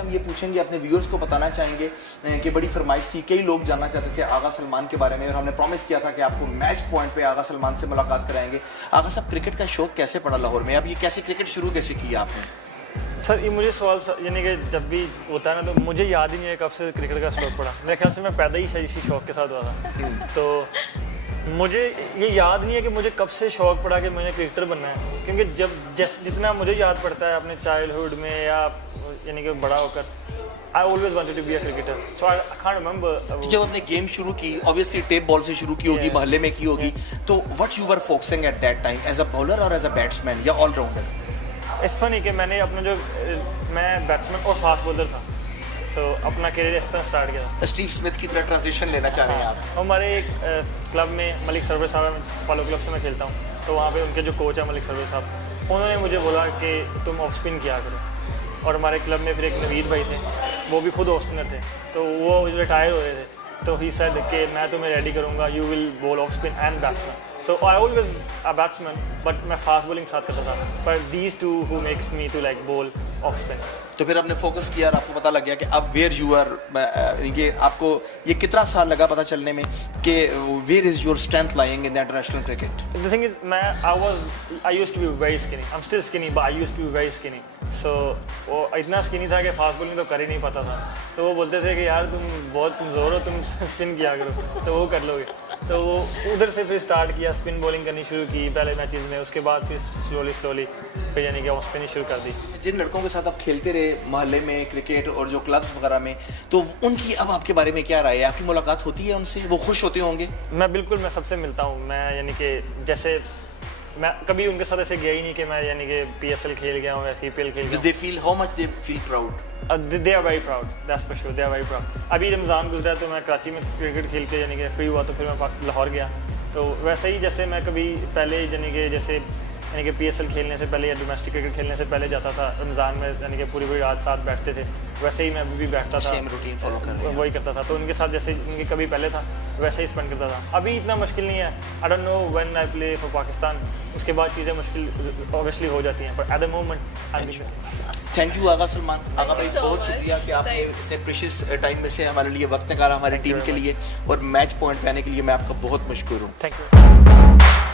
आपसे हम ये पूछेंगे, अपने व्यूअर्स को बताना चाहेंगे कि बड़ी फरमाइश थी, कई लोग जानना चाहते थे आगा सलमान के बारे में और हमने प्रॉमिस किया था कि आपको मैच पॉइंट पे आगा सलमान से मुलाकात कराएंगे। आगा साहब, क्रिकेट का शौक कैसे पड़ा लाहौर में? अब ये कैसे क्रिकेट शुरू कैसे किया आपने? सर ये मुझे सवाल यानी कि जब भी होता है ना तो मुझे याद ही नहीं है कब से क्रिकेट का शौक पड़ा। मेरे ख्याल से मैं पैदा ही शायद इसी शौक के साथ हुआ था। तो मुझे ये याद नहीं है कि मुझे कब से शौक पड़ा कि मैंने क्रिकेटर बनना है, क्योंकि जब जितना मुझे याद पड़ता है अपने चाइल्डहुड में या यानी कि बड़ा होकर, I always wanted to be a cricketer. So I can't remember. जब आपने गेम शुरू की, obviously टेप बॉल से शुरू की होगी, महल्ले में की होगी, तो what you were focusing at that time as a bowler or as a batsman या all rounder? इस फनी कि मैंने अपना जो मैं बैट्समैन और फास्ट बॉलर था, सो अपना करियर इस तरह स्टार्ट किया था। स्टीव स्मिथ की तरह ट्रांजिशन लेना चाह रहे हैं आप? हमारे एक क्लब में मलिक सरवर साहब फॉलो क्लब से मैं खेलता हूँ, तो वहाँ पे उनके जो कोच है मलिक सरवर साहब, उन्होंने मुझे बोला कि तुम ऑफ स्पिन किया करो। और हमारे क्लब में फिर एक नवीद भाई थे, वो भी खुद ऑफ स्पिनर थे, तो वो रिटायर हो रहे थे, तो ही सेड कि मैं तुम्हें रेडी करूँगा, you will bowl off spin and batsman. So I always a batsman, but मैं फास्ट बॉलिंग साथ करता था, पर these two who makes me to like bowl off spin. तो फिर आपने फोकस किया और आपको पता लग गया कि अब वेयर यू आर, ये आपको ये कितना साल लगा पता चलने में कि where is your strength lying in the international cricket? The thing is, I used to be very skinny. I'm still skinny, but I used to be very skinny. So वो इतना स्किनी था कि फास्ट बॉलिंग तो कर ही नहीं पाता था। तो वो बोलते थे कि यार तुम बहुत कमज़ोर हो, तुम स्पिन किया करो तो वो कर लोगे। तो वो उधर से फिर स्टार्ट किया, स्पिन बॉलिंग करनी शुरू की पहले मैचेस में, उसके बाद फिर स्लोली फिर यानी कि ऑफ स्पिन शुरू कर दी। जिन लड़कों के साथ आप खेलते रहे मोहल्ले में क्रिकेट और जो क्लब्स वगैरह में, तो उनकी अब आपके बारे में क्या राय है? आपकी मुलाकात होती है उनसे? वो खुश होते होंगे? मैं सबसे मिलता हूँ। मैं यानी कि जैसे मैं कभी उनके साथ ऐसे गया ही नहीं कि मैं यानी कि PSL खेल गया हूँ या CPL खेल गया हूँ। They feel how much they feel proud? They are very proud, that's for sure, they are very proud. अभी रमज़ान गुजरा तो मैं कराची में क्रिकेट खेल के यानी कि फ्री हुआ, तो फिर मैं लाहौर गया। तो वैसे ही जैसे मैं कभी पहले यानी कि PSL खेलने से पहले या डोमेस्टिक क्रिकेट खेलने से पहले जाता था रमज़ान में, यानी कि पूरी रात साथ बैठते थे, वैसे ही मैं भी बैठता था, सेम रूटीन फॉलो कर रहे हैं। वही करता था। तो उनके साथ जैसे उनके कभी पहले था वैसे ही स्पेंड करता था। अभी इतना मुश्किल नहीं है, I don't know when I play for Pakistan, उसके बाद चीज़ें मुश्किल ऑब्वियसली हो जाती हैं, पर at the moment I am. Thank you Agha Salman. Agha भाई बहुत शुक्रिया कि आपने इतने प्रीशियस टाइम में से हमारे लिए वक्त निकाला हमारी टीम के लिए, और मैच पॉइंट पे आने के लिए मैं आपका बहुत मशकूर हूँ। Thank you.